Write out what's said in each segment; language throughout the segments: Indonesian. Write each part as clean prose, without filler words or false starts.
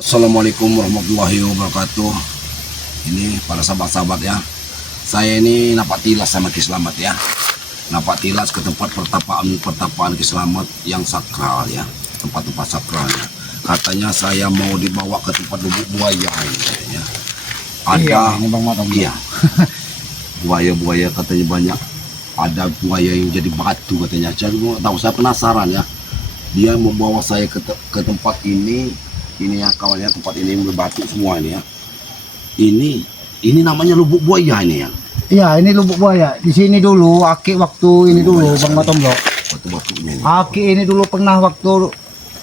Assalamualaikum warahmatullahi wabarakatuh. Ini para sahabat-sahabat ya. Saya ini napak tilas sama Ki Slamet ya. Napak tilas ke tempat pertapaan Ki Slamet yang sakral ya. Tempat-tempat sakralnya. Katanya saya mau dibawa ke tempat lubuk buaya ini ya. Ada ini Bang Matong. Iya. Buaya-buaya katanya banyak. Ada buaya yang jadi batu katanya. Saya tahu, saya penasaran ya. Dia membawa saya ke tempat ini ya kawannya, tempat ini berbatu semua ini ya. Ini namanya lubuk buaya ini ya. Iya, ini lubuk buaya. Di sini dulu Aki waktu ini dulu Bang Matong. Batu-batunya ini. Aki ini dulu pernah waktu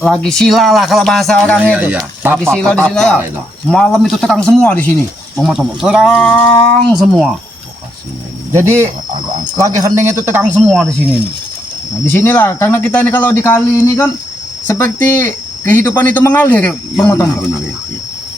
lagi sila lah kalau bahasa orangnya itu. Iya. Lagi Tapak, sila di sini ya. itu. Malam itu terang semua di sini Bang Matong. Terang semua. Jadi lagi hening itu terang semua di sini. Nah, di sinilah karena kita ini kalau di kali ini kan seperti kehidupan itu mengalir Bang Matong. Benar ya.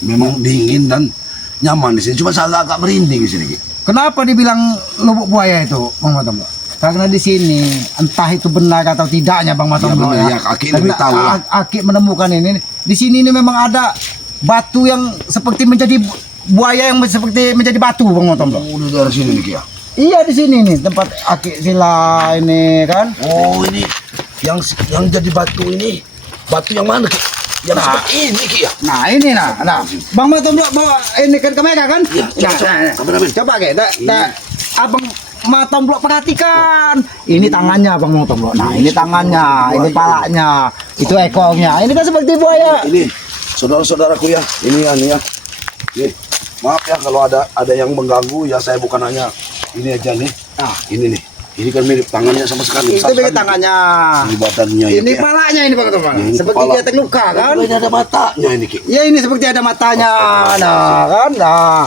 Memang dingin dan nyaman di sini. Cuma saya agak merinding di sini. Kenapa dibilang lubuk buaya itu Bang Matong? Karena di sini entah itu benar atau tidaknya Bang Matong ya. Aki lebih tahu lah. Aki menemukan ini. Di sini ini memang ada batu yang seperti menjadi buaya yang seperti menjadi batu Bang Matong. Oh, dari sini nih ya. Iya di sini nih tempat Aki sila ini kan. Oh, ini yang jadi batu ini. Batu yang mana Ki? Yang seperti ini Ki ya. Nah ini nah Bang Matong bawa ini kan kamera kan? Iya, Coba Ki. Abang Matong Blok perhatikan. Ini tangannya Bang Matong Blok. Nah, ini tangannya, ini palanya, itu ekornya. Ini kan seperti buaya. Ini saudara-saudaraku ya. Ini ya. Nih, maaf ya kalau ada yang mengganggu ya, saya bukan hanya ini aja nih. Nah, ini nih. Ini kan mirip tangannya sama sekali. itu bagi tangannya. Ini badannya Ini ya. palanya ini Bang Matong. Ini Seperti kepala. dia terluka kan? Ini ada matanya ini Ki. Ya ini seperti ada matanya. Nah, kan? Nah.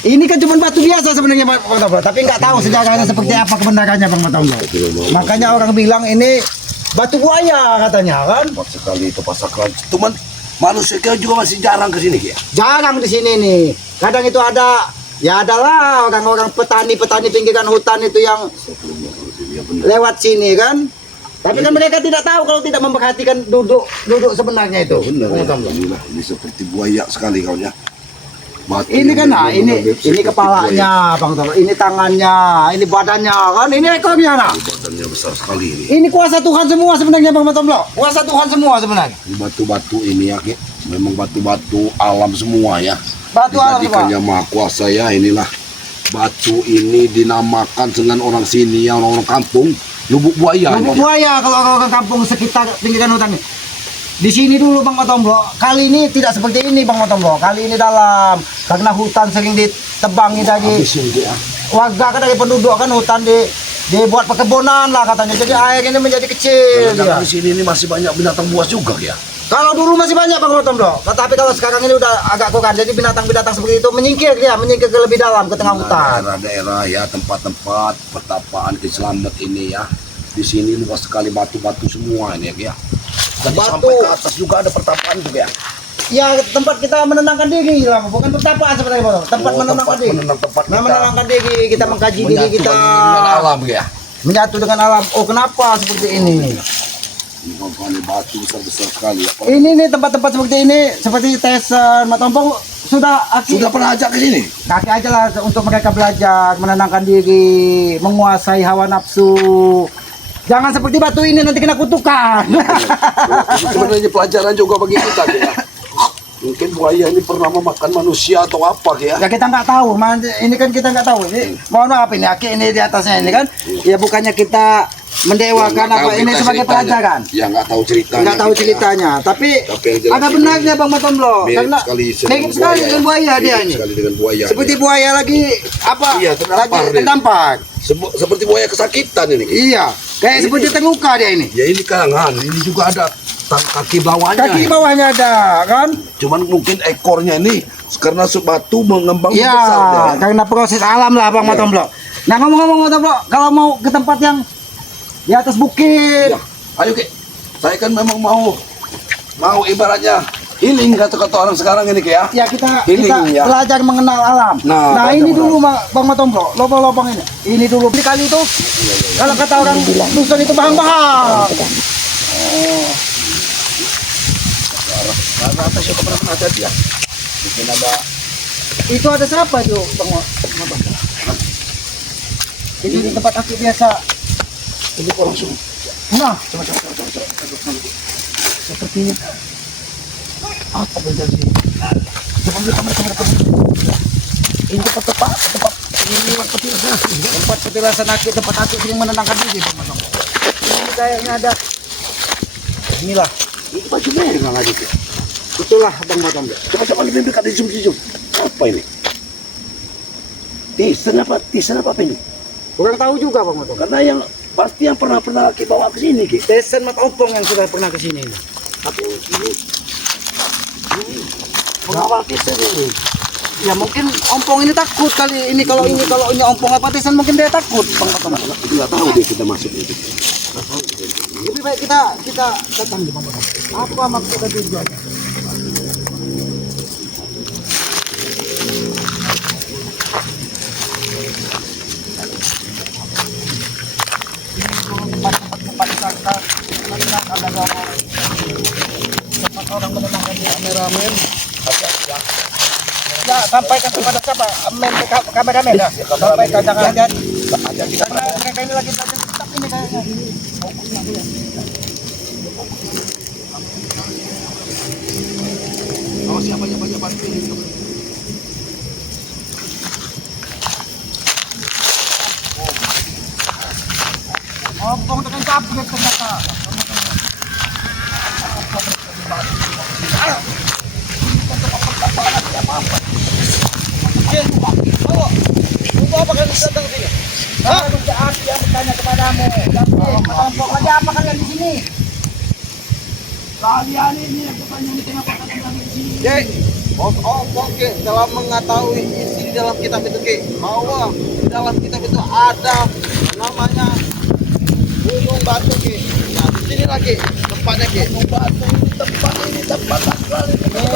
Ini kan cuma batu biasa sebenarnya Bang Matong, tapi nggak tahu sejarahnya seperti apa kebenarannya Bang Matong. Makanya orang bilang ini batu buaya katanya kan. Cepat sekali itu pasakran. Cuman manusia juga masih jarang ke sini Ki ya. Jarang di sini nih. Kadang itu ada, ya adalah orang-orang petani pinggiran hutan itu yang lewat sini kan. Tapi kan mereka tidak tahu kalau tidak memperhatikan duduk sebenarnya itu. Benar ya. Ini seperti buaya sekali kawan ya. Batu Ini kan nah, ini seperti kepalanya Bang Matong, ini tangannya, ini badannya kan, ini ekornya nah. buaya. Badannya besar sekali ini. Ini kuasa Tuhan semua sebenarnya Bang Matong. Kuasa Tuhan semua sebenarnya. Ini batu-batu ini ya Ki. Memang batu-batu alam semua ya. Batu alam semua. Dijadikannya maha kuasa ya. Inilah batu ini dinamakan dengan orang sini ya, orang kampung lubuk buaya. Lubuk buaya kalau orang kampung sekitar pinggiran hutan. Di sini dulu Bang Matong. Kali ini tidak seperti ini Bang Matong. Kali ini dalam karena hutan sering ditebangi dari warga kan, dari penduduk kan, hutan dibuat perkebunan lah katanya. Jadi air ini menjadi kecil. Di sini ini masih banyak binatang buas juga ya. Kalau dulu masih banyak Bang Matong, tapi kalau sekarang ini udah agak kurang. Jadi binatang-binatang seperti itu menyingkir ke lebih dalam ke tengah hutan. Daerah-daerah ya, tempat-tempat pertapaan Ki Slamet ini ya. Di sini luas sekali batu-batu semua ini ya. Jadi Batu. sampai ke atas juga ada pertapaan juga ya. Ya tempat kita menenangkan diri lah, bukan pertapaan sebenarnya Bang. Tempat menenangkan diri. Menenangkan diri, kita mengkaji diri kita. Dengan alam ya. Menyatu dengan alam. Oh kenapa seperti ini? Ini batu besar-besar sekali ya. Ini nih tempat-tempat seperti ini, seperti tes Matompong sudah Sudah pernah ajak ke sini? kaki aja lah untuk mereka belajar menenangkan diri, menguasai hawa nafsu. Jangan seperti batu ini nanti kena kutukan. Sebenarnya pelajaran juga bagi kita ya. Mungkin buaya ini pernah memakan manusia atau apa ya? Ya kita nggak tahu, ini kan kita nggak tahu. Ini mohon maaf ini Aki ini di atasnya ini kan. Ya bukannya kita mendewakan Ya, apa ini sebagai pelajaran. Ya nggak tahu ceritanya. Nggak tahu ceritanya, tapi yang jelas ada benarnya Bang Matong karena mirip sekali dengan buaya dia ini. Sekali dengan buaya. Seperti buaya lagi apa? Iya, terdampar lagi dia. terdampar. Seperti buaya kesakitan ini. Iya, kayak seperti terluka dia ini. Ya ini karangan, ini juga ada kaki bawahnya. Kaki bawahnya ada kan? Cuman mungkin ekornya ini karena batu mengembang Iya, besar. Ya. karena proses alam lah Bang Matong. Nah ngomong-ngomong Matong, kalau mau ke tempat yang di atas bukit, Ya, ayo Ki. Saya kan memang mau ibaratnya healing kata-kata orang sekarang ini Ki ya. ya kita Healing, ya. belajar mengenal alam. Nah, ini belajar dulu Bang Matong, lubang-lubang ini. Ini dulu di kali itu. Kalau kata orang dusun itu bahang-bahang. Rata siya pa pernah ada dia. Mungkin ada. Itu ada siapa itu Bang Motong? Jadi di tempat akik biasa. Ini kok langsung. Nah, Coba. Seperti ini. Apa benda sini? Coba ambil kamera. Ini tempat ini tempat petilasan akik, tempat akik sering menenangkan diri Bang Motong. Ini kayaknya ada. Inilah. Ini baju merah lagi tuh. Itulah Bang Motong. Coba lebih dekat di zoom. Apa ini? Tisen apa ini? Kurang tahu juga Bang Motong. Karena yang pasti yang pernah laki bawa ke sini, Ki. Desen Mat Ompong yang sudah pernah ke sini. Tapi ini pengawal tisen ini. Ya mungkin Ompong ini takut kali ini kalau ini Ompong apa Desen mungkin dia takut Bang Motong. Nggak tahu dia kita masuk itu. Lebih baik kita datang di Bang Motong. Apa maksudnya tujuannya? Tempat wisata ada tempat orang menenangkan di kameramen. Ya, sampaikan kepada siapa? Kameramen ya. Sampaikan jangan karena mereka ini lagi belajar kitab ini kayaknya. Oh, siapa bantu ini? Ompong dengan capek ternyata. Apa kalian datang sini? Hah? Aku yang bertanya kepadamu. Ompong ada apa kalian di sini? Kalian ini yang bertanya ini kenapa kalian di sini? Dek, Ompong ke dalam mengetahui isi di dalam kitab itu ke bahwa di dalam kitab itu ada namanya Gunung Batu ke. Nah, di sini lagi tempatnya ke. Gunung Batu ini tempat sakral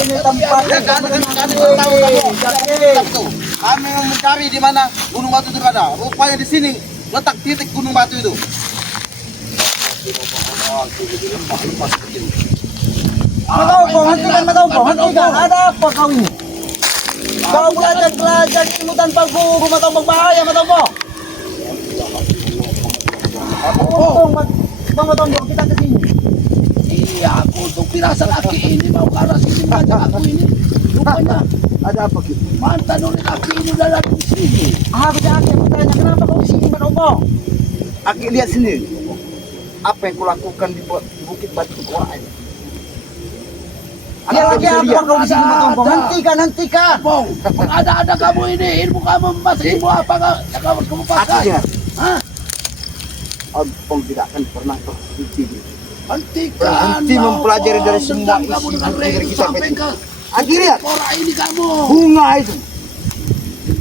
Ini tempatnya kan tahu kamu. Kami mencari di mana Gunung Batu itu ada. Rupanya di sini letak titik Gunung Batu itu. Hentikan. Ada apa kau ini? Kau belajar ilmu tanpa guru, Matombong bahaya, Matombong. Bang Matombong, kita ke sini. Iya, aku untuk firasat aki ini mau ke arah sini ngajak aku ini. Rupanya Ada apa gitu? mantan oleh aki ini udah datang di sini. Aku bertanya, kenapa kau di sini, Matombong? Aki lihat sendiri. Apa yang kulakukan di Bukit Batu Tua ini? Ada lagi apa kau di sini, Matombong? Hentikan. Bong, ada kamu ini, ilmu kamu masuk ilmu apa kamu pakai? Hah? Ompong tidak akan pernah berhenti. Hentikan. Mempelajari dari semua kamu isi dengan negeri kita sampai ke Aki lihat, sekolah ini kamu. bunga itu.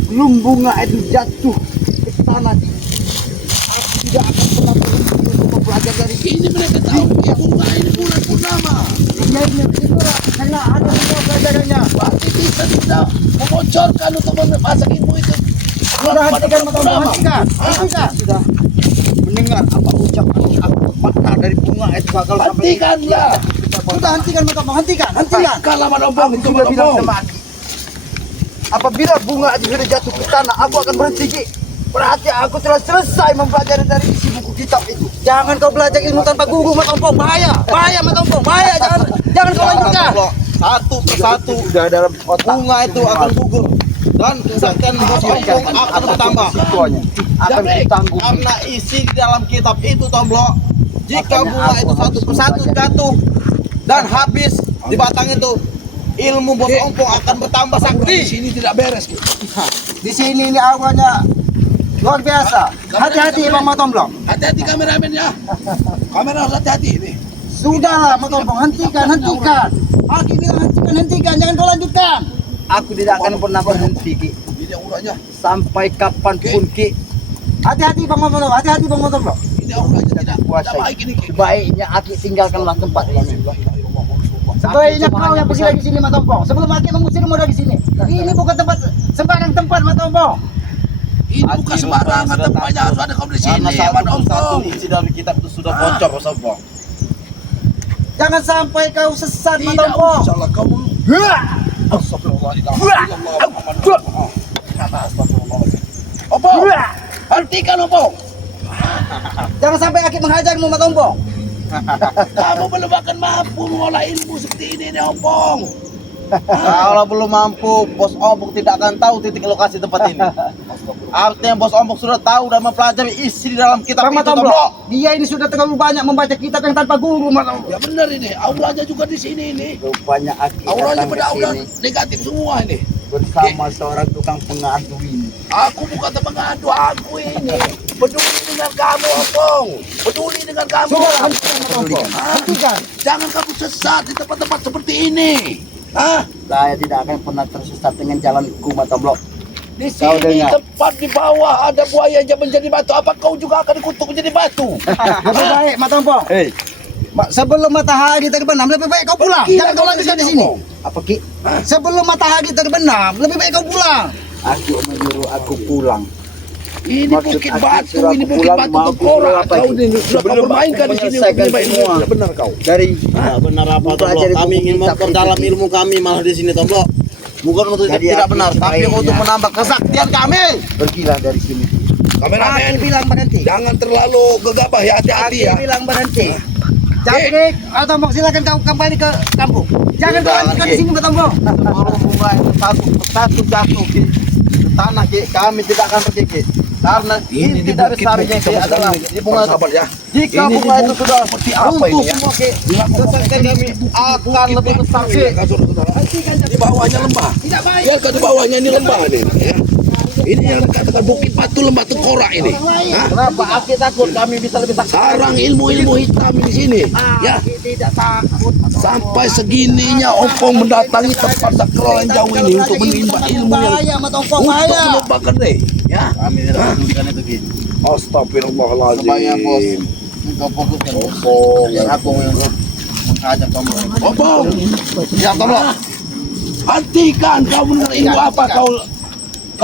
Belum bunga itu jatuh ke tanah. Aku tidak akan pernah berhenti untuk mempelajari dari Ini mereka tahu ya bunga ini bulan purnama. Kejadian itulah karena ada semua pelajarannya. Berarti kita tidak membocorkan untuk memasak ilmu itu. Sudah hentikan, Matombong, hentikan. Sudah mendengar apa ucapan aku makna dari bunga itu gagal sampai Hentikanlah. Sudah hentikan, Matombong, hentikan. Kalau Matombong itu Sudah bilang Matombong. sama Aki. Apabila bunga itu sudah jatuh ke tanah, aku akan berhenti, Ki. Berarti aku telah selesai mempelajari dari isi buku kitab itu. Jangan kau belajar ilmu tanpa guru, Matombong. Bahaya, Matombong. Bahaya, jangan kau lanjutkan. Satu persatu Sudah dalam otak. bunga itu akan gugur dan kesehatan Ompong akan bertambah Akan ditanggung. karena isi di dalam kitab itu Tomblok. Jika bunga itu satu persatu jatuh dan habis di batang itu, ilmu bos Ompong akan bertambah Di sakti. sini tidak beres. Ki. Di sini ini awalnya luar biasa. Hati-hati, Bang Matombong. Hati-hati kameramen ya. Kamera harus hati-hati ini. Sudahlah, Matombong, hentikan. Aki bilang hentikan, jangan kau lanjutkan. Aku tidak akan pernah berhenti, Ki. Ini uranya. Sampai kapanpun, Ki. Hati-hati, Bang Matombong, Ini uranya tidak Kuasai. baik ini. Ki. Sebaiknya Aki tinggalkanlah tempat ini. Sebaiknya kau yang pergi dari sini, Matombong. Sebelum Aki mengusirmu dari sini. Ini bukan sembarang tempat, Matombong. Ini bukan sembarangan tempatnya, harus ada kau di Karena sini. satu persatu Matombong. isi dari kitab itu sudah bocor bos Ompong. Jangan sampai kau sesat Tidak Matombo. usah lah kamu. Opong, hentikan Opong. Jangan sampai Aki menghajarmu Matombo. Kamu belum akan mampu mengolah ilmu seperti ini nih Opong. Kalau belum mampu, bos Ompong tidak akan tahu titik lokasi tempat ini. Artinya bos Ompong sudah tahu dan mempelajari isi di dalam kitab Bang itu, Matombo, Tomblo. dia ini sudah terlalu banyak membaca kitab yang tanpa guru Matombo. Ya benar ini, auranya juga di sini ini. Rupanya Aki Auranya datang ke berdaulat sini negatif semua ini. bersama seorang tukang pengadu ini. Aku bukan teman ngadu, aku ini peduli dengan kamu Opong. Peduli dengan kamu. Sudah hentikan Matombo. Hah? Hentikan. Jangan kamu sesat di tempat-tempat seperti ini. Hah? Saya tidak akan pernah tersesat dengan jalanku Matombo. Di Kau sini dengar. tempat di bawah ada buaya yang menjadi batu. Apa kau juga akan dikutuk menjadi batu? Lebih baik Matombo. Hei, Sebelum matahari terbenam, lebih baik kau pulang. Pergi Jangan lah kau kau lanjutkan dari di sini, sini. Opong. Apa Ki? Sebelum matahari terbenam, lebih baik kau pulang. Aku menyuruh aku pulang. Ini Maksud bukit aku batu, suruh ini aku bukit pulang, batu mau tengkorak. pulang apa Kau ini? ini sudah kau permainkan di sini. menyelesaikan Ini semua. tidak benar kau. Dari tidak benar apa, Tomblo. Mempelajari Kami buku ingin kitab memperdalam ini. ilmu kami malah di sini, Tomblo. Bukan untuk Jadi tidak aku benar, tapi sebaiknya- untuk menambah kesaktian kami. pergilah dari sini. Kameramen, Aku bilang berhenti. jangan terlalu gegabah ya, hati-hati ya. Aku bilang berhenti. Jadi, atau mau silakan kau kembali ke kampung. Jangan kau Udah, lanjutkan Ki. di sini Matombo. Sebelum bunga itu satu jatuh Ki, ke tanah Ki, kami tidak akan pergi Ki. Karena Ini inti dari sarinya Ki adalah di bunga. sabar ya. Jika Ini bunga itu sudah seperti apa runtuh ini ya? semua Ki, kesaktian kami akan lebih besar Ki. Di bawahnya lembah. Tidak baik. Ya kan di bawahnya ini lembah nih. Ya. Ini yang dikatakan bukit batu lembah tengkorak ini. Hah? Kenapa Aki takut kami bisa lebih sakti? Sarang ilmu-ilmu hitam di sini. Ya, Aku tidak takut. sampai segininya Opong mendatangi tempat sakral yang jauh ini untuk menimba ilmu yang bahaya Matombo, untuk bahaya. melupakan deh. Ya. Kami tidak menunjukkan itu Ki. Astagfirullahaladzim. Sebanyak bos, engkau fokuskan bos. Opong. Yang aku mengajak kamu. Opong. Ya Tomblo. Hentikan kau benar ilmu apa kau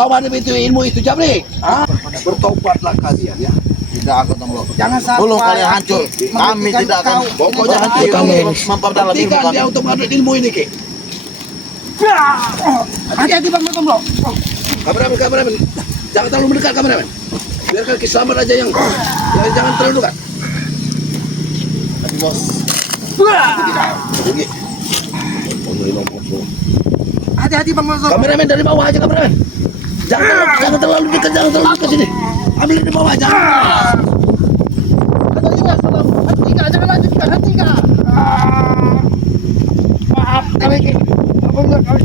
ada itu ilmu itu Jabrik. Hah? Bertobatlah kalian ya. Tidak aku Tomblo. Jangan sampai Belum kalian hancur. Kami menghentikan tidak akan. kau. Pokoknya Jangan hentikan kami nih. terus memperdalam ilmu Hentikan kami. dia untuk mengambil ilmu ini Ki. Hati-hati Bang Matombo. Kameramen. Jangan terlalu mendekat kameramen. Biarkan kisah aja yang jangan terlalu dekat. Tapi bos, Pergi. Hati-hati Bang Matombo. Kameramen dari bawah aja kameramen. Jangan terlalu dekat sini. Ambil di bawah jangan. Hentikan, jangan lanjutkan, hentikan. Maaf, kami Ki. Ampun, kami.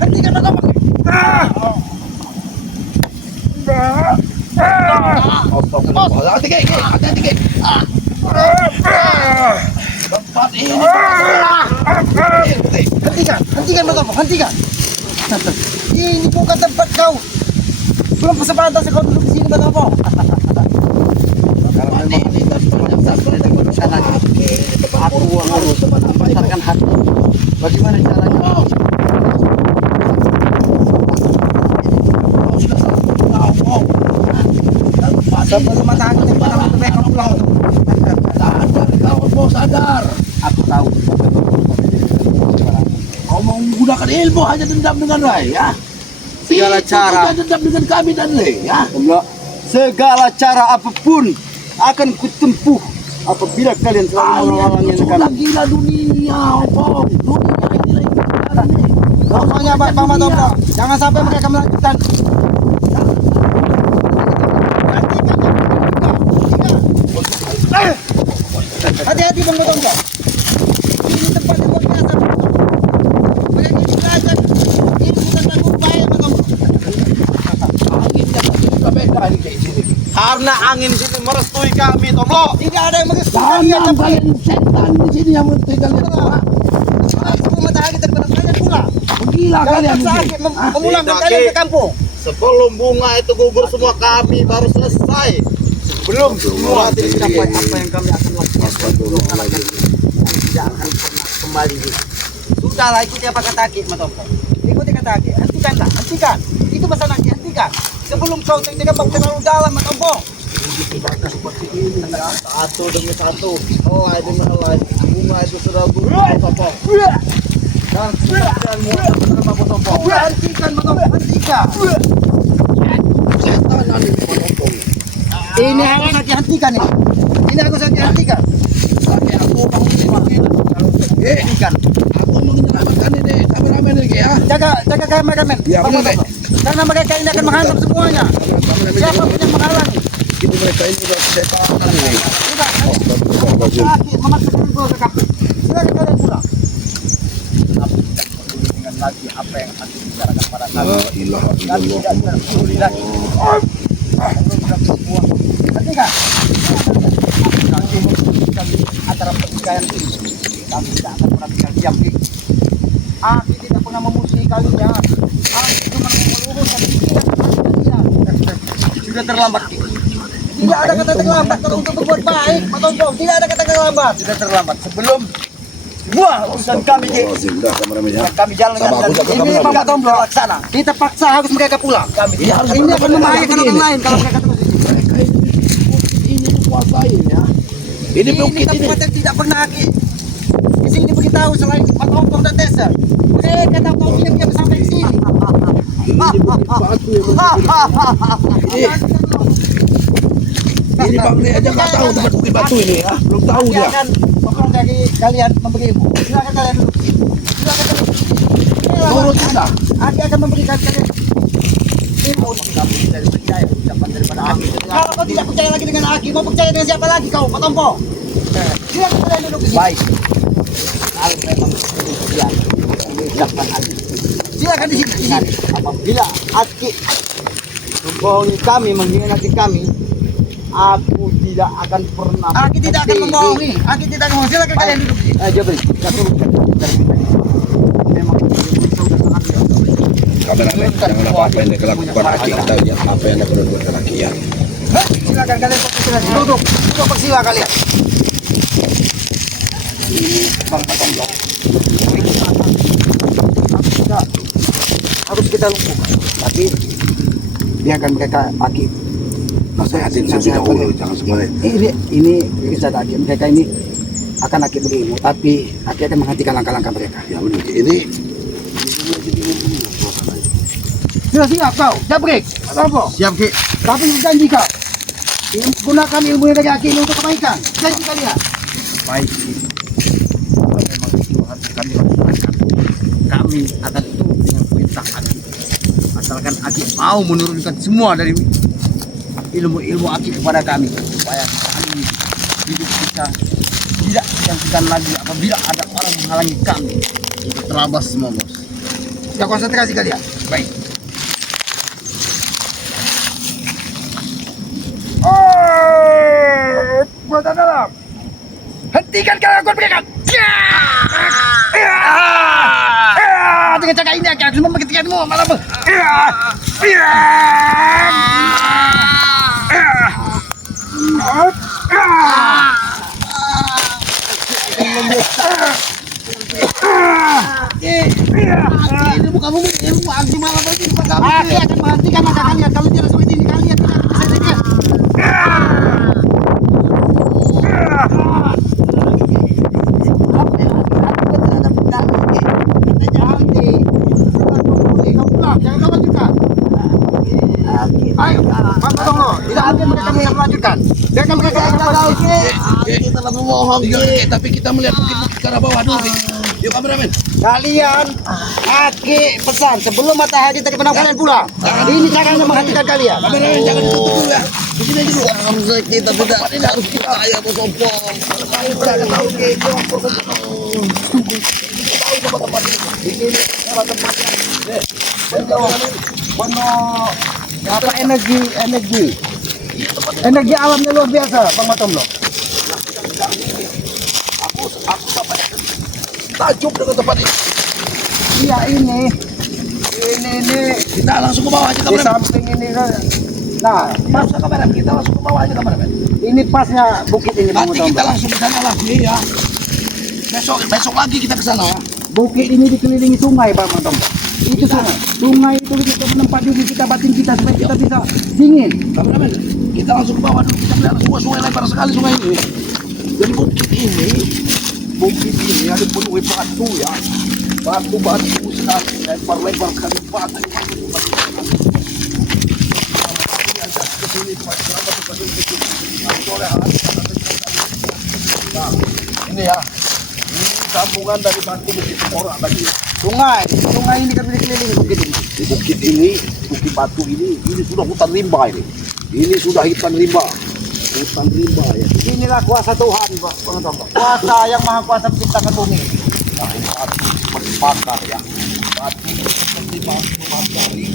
Hentikan Matombo. Hati-hati Ki. Hati-hati Ki. Tempat ini. Hentikan Matombo, hentikan. Ini bukan tempat kau. Belum sepantas kau duduk di sini Matombo. Tempat ini tempat Aku harus membesarkan hati. Bagaimana caranya? Kau sudah salah tahu. Sebelum matahari terbenam, lebih baik kau pulang. Sadar kau mau sadar. Aku tahu. Kau mau menggunakan ilmu hanya dendam dengan Rai ya. Segala Itu cara. juga dendam dengan kami dan Rai ya. Segala cara apapun akan kutempuh apabila kalian selalu Kalian menghalangi itu sudah kami. gila dunia, Opong. Dunia ini lagi sekarang nih. Pokoknya Bang Matombo, jangan sampai mereka melanjutkan. Hati-hati Bang Matombo. Ini tempat yang luar biasa. Mereka ini belajar. Ini bukan lagu upaya Matombo. Angin yang sudah beda ini kayak sini. karena angin sini merestui kami, Tomblo. Tidak ada yang merestui kalian. Tanam Tapi kalian setan di sini yang mentinggal sebelum matahari terbenam kalian pulang. gila Jangan kalian. paksa ini. Aki memulangkan Tidak, kalian Ki. ke kampung. Sebelum bunga itu gugur semua kami baru selesai. Sebelum semua Sampai apa yang kami akan lakukan. Tidak akan pernah kembali. Sudahlah, ikuti apa kata Aki Matombo. Ikuti kata Aki. Hentikanlah, hentikan. Itu pesan Aki, hentikan. Sebelum kau terjebak terlalu dalam Matombo. Satu demi satu. Helai demi helai. Bunga itu sudah bertompong. Dan sebagian muat bersama bertompong. Hentikan, hentikan. Setan ini potong. Ini harus dihentikan nih. Ini harus dihentikan. Tapi aku mau Hentikan. aku mau menyelamatkan ini kameramen ini ya. Jaga kameramen. Ya, Bang benar, Otom. Karena mereka ini akan menghantam semuanya. Siapa pun yang menghalangi. Itu mereka ini udah setan ini. Tidak. Laki memaksakan gua ke kapten. Silakan kalian pulang. Dengan lagi apa yang akan dibicarakan pada kami. La ilaha Kami tidak peduli lagi. Ketika antara pertikaian ini, kami tidak akan pernah tinggal diam. Aku tidak pernah memusuhi kalian. Aku cuma meluruskan pikiran kalian. Sudah terlambat. Tidak ada kata terlambat kalau untuk berbuat baik, Pak Tompong. Tidak ada kata terlambat. Sudah terlambat sebelum semua urusan kami Oh, sudah kameramen ya. kami jalan Sabar, aku jaga ini kamera. Pak Tompong laksana. Kita paksa harus mereka pulang. Iya, harus Ini mereka akan pulang. membahayakan orang lain kalau mereka terus di sini. Mereka ini menguasain ya. Ini bukit ini. tempat yang tidak pernah di sini beritahu selain Pak Tompong dan Desa. Mereka tak tahu dia sampai di sini. Ini bukit batu yang ini Bang Nih aja nggak tahu tempat bukit batu ini ya. Belum tahu Dia dia. akan pokoknya dari kalian memberi ilmu. Silakan kalian duduk. Silakan kalian duduk. Turut kita. Aki akan memberikan kalian ilmu. Kami tidak percaya ucapan daripada Aki. Kalau kau tidak percaya lagi dengan Aki, mau percaya dengan siapa lagi kau, Pak Tompong? Silakan kalian duduk di sini. Baik. Kalau memang demikian, ucapkan Aki. Silakan di sini. Apabila Aki membohongi kami, mengkhianati kami, aku tidak akan pernah. Aki tidak akan membohongi. Aki tidak akan membohongi. Silakan kalian duduk di sini. Jabri, kita turunkan dari kita. Memang kita sudah sangat tidak. Kameramen jangan apa yang dilakukan Aki, kita lihat apa yang dilakukan Aki ya. Silakan kalian fokus duduk. Duduk bersila kalian. Bang Tompong. Harus kita lumpuhkan. Tapi biarkan mereka Aki. Nasihatin saya dahulu jangan sebenarnya. Ini bisa Aki. Mereka ini akan Aki berilmu, tapi Aki akan menghentikan langkah-langkah mereka. Ya benar ini. Sudah siap kau? Jabrik? Apa? Siap Ki. Tapi janji kau. Gunakan ilmu dari Aki ini untuk kebaikan. Janji kalian. Baik Ki. Kalau memang itu harus kami laksanakan, kami akan turut dengan perintah Aki. Asalkan Aki mau menurunkan semua dari ilmu-ilmu Aki kepada kami, supaya kami hidup kita tidak digantikan lagi apabila ada orang menghalangi kami. Itu terabas semua bos. Ya konsentrasi kalian. Baik. Buatan dalam. Hentikan kalian aku berikan. Dengan cara ini akan harus membuktikanmu malam. Ini bukan ilmu Aki malam ini. Aki akan menghentikan langkah kalian. Kalau tidak seperti ini kalian tidak akan bisa saja. Ayo, Pak Tompong, tidak mungkin mereka bisa melanjutkan. Biarkan mereka melanjutkan. Kita telah memohon tapi kita melihat bukit-bukit ke arah bawah dulu. Yuk kameramen. Kalian, Aki pesan sebelum matahari tadi kalian pulang. Ini caranya menghentikan kalian. Kameramen jangan ditutup dulu ya. Begini aja dulu. Kita tidak harus percaya Pak Tompong. Apa energi alamnya luar biasa, Bang Tompong. Aku sampai tajuk dengan tempat ini. Iya ini Kita langsung ke bawah aja di kameramen. samping ini. Nah, Pas ke kameramen, kita langsung ke bawah aja kameramen. ini pasnya bukit ini, Bang Nanti kita Tompong. langsung ke sana lagi ya. Besok lagi kita ke sana ya. Bukit ini dikelilingi sungai, Bang Tompong. Itu sungai. Sungai itu kita menempat juga kita batin kita supaya kita bisa dingin. Kameramen, Kita langsung ke bawah dulu, kita pelihara sungai lebar sekali sungai ini. Jadi bukit ini ada penuhi batu ya, batu-batu sekali, lebar-lebar sekali batu. Nah, ini ya, ini sambungan dari batu bukit Korak tadi. Sungai ini kan dikelilingi bukit ini. Di bukit ini, bukit batu ini sudah hutan rimba ini. Ini sudah hutan rimba ya. Inilah kuasa Tuhan, Bang Tombo. Kuasa yang maha kuasa menciptakan bumi. Nah, ini batu seperti bakar ya. Batu seperti batu bakari.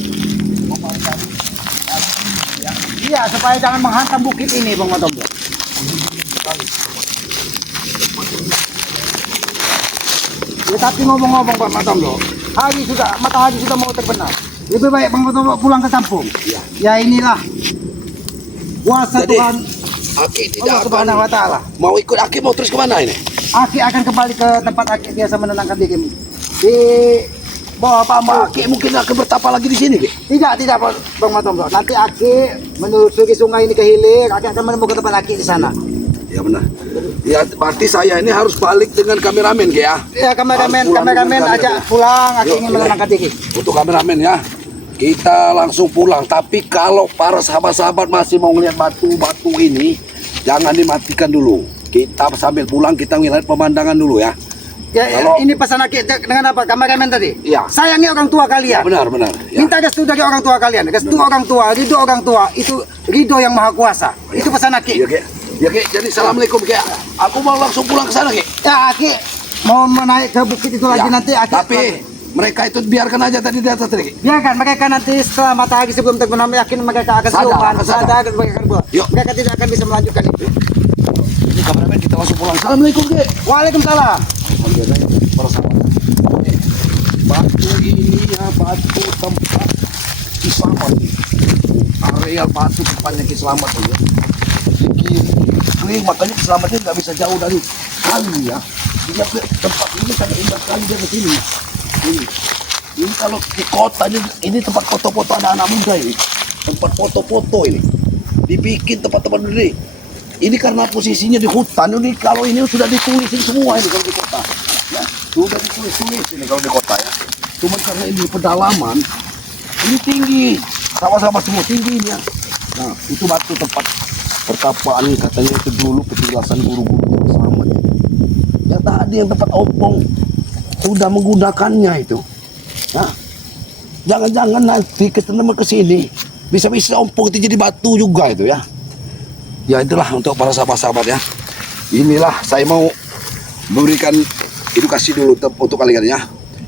Ya. Iya, supaya jangan menghantam bukit ini, Bang Tombo. Ya, tapi ngomong-ngomong Pak Tombo, matahari sudah mau terbenam. Lebih baik Bang Tombo pulang ke kampung. Iya. Ya inilah kuasa Jadi, Tuhan Aki Allah tidak Subhanahu wa taala. mau ikut Aki mau terus kemana ini? Aki akan kembali ke tempat Aki biasa menenangkan diri di bawah bambu. Aki mungkin akan bertapa lagi di sini, Ki. Tidak Bang Tombo. Nanti Aki menyusuri sungai ini ke hilir, Aki akan menemukan tempat Aki di sana. Ya benar. Ya berarti saya ini harus balik dengan kameramen, Ki ya. Ya kameramen ajak pulang, Aki ingin menenangkan diri. Untuk kameramen ya. Kita langsung pulang, tapi kalau para sahabat-sahabat masih mau ngeliat batu-batu ini, jangan dimatikan dulu. Kita sambil pulang kita ngeliat pemandangan dulu ya. Ya, ini pesan Aki dengan apa? Kameramen tadi. Iya. Sayangi orang tua kalian. Benar. Ya. Minta restu dari orang tua kalian. Restu orang tua, ridho orang tua, itu ridho yang maha kuasa. Itu pesan Aki. Ya, Ki. Ya, Ki. Jadi assalamualaikum, Ki. Aku mau langsung pulang ke sana, Ki. Ya, Aki mau menaik ke bukit itu lagi Ya, nanti Aki. tapi mereka itu biarkan aja tadi di atas tadi, Ki. Biarkan mereka nanti setelah matahari sebelum terbenam, yakin mereka akan siuman, sadar dan mereka akan buat. Yuk. Mereka tidak akan bisa melanjutkan itu. Ini kameramen kita langsung pulang. Assalamualaikum, Ki. Waalaikumsalam. Biasanya para sahabat. Batu ini ya batu tempat Kislamat. Areal batu tempatnya Kislamat ya. Di kiri, makanya Kislamatnya nggak bisa jauh dari kali ya. Dia tempat ini sangat indah sekali dia ke sini. Ini kalau di kota ini tempat foto-foto anak-anak muda ini. Tempat foto-foto ini. Dibikin tempat-tempat ini. Ini karena posisinya di hutan, ini kalau ini sudah ditulisin semua ini kalau di kota. Ya, sudah ditulis ini kalau di kota ya. Cuma karena ini pedalaman, ini tinggi, sawah-sawah semua tinggi ini ya. Nah, itu batu tempat pertapaan katanya itu dulu petilasan guru-guru selamat. Ya tadi yang tempat ompong sudah menggunakannya itu. Nah, jangan-jangan nanti ketemu ke sini bisa-bisa ompong itu jadi batu juga itu ya. Ya itulah untuk para sahabat-sahabat ya. Inilah saya mau memberikan edukasi dulu untuk kalian ya.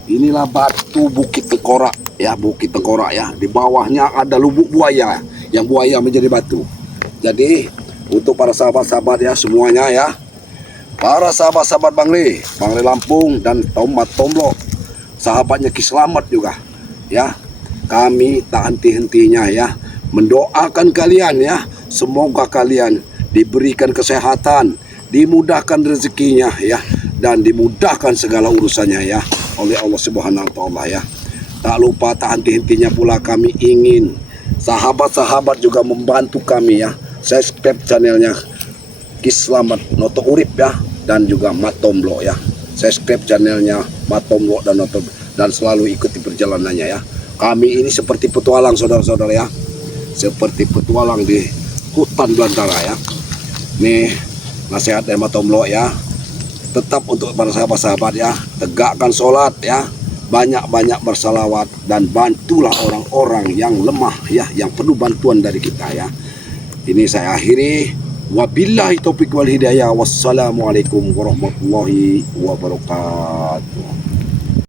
Inilah batu Bukit Tengkorak ya, Bukit Tengkorak ya. Di bawahnya ada lubuk buaya, yang buaya menjadi batu. Jadi untuk para sahabat-sahabat ya semuanya ya. Para sahabat-sahabat Bang Le Lampung dan Tomat Tomblo, sahabatnya Kislamat juga ya. Kami tak henti-hentinya ya mendoakan kalian ya. Semoga kalian diberikan kesehatan, dimudahkan rezekinya ya, dan dimudahkan segala urusannya ya oleh Allah Subhanahu wa taala ya. Tak lupa tak henti-hentinya pula kami ingin sahabat-sahabat juga membantu kami ya. Subscribe channelnya Kislamat Noto Urip ya, dan juga Matomblo ya. Subscribe channelnya Matomblo dan Noto, dan selalu ikuti perjalanannya ya. Kami ini seperti petualang saudara-saudara ya. Seperti petualang di hutan belantara ya. Nih nasihat dari Matomblo ya. Tetap untuk para sahabat-sahabat ya, tegakkan sholat ya, banyak-banyak bersalawat, dan bantulah orang-orang yang lemah ya, yang perlu bantuan dari kita ya. Ini saya akhiri. Wabillahi taufiq wal hidayah. Wassalamualaikum warahmatullahi wabarakatuh.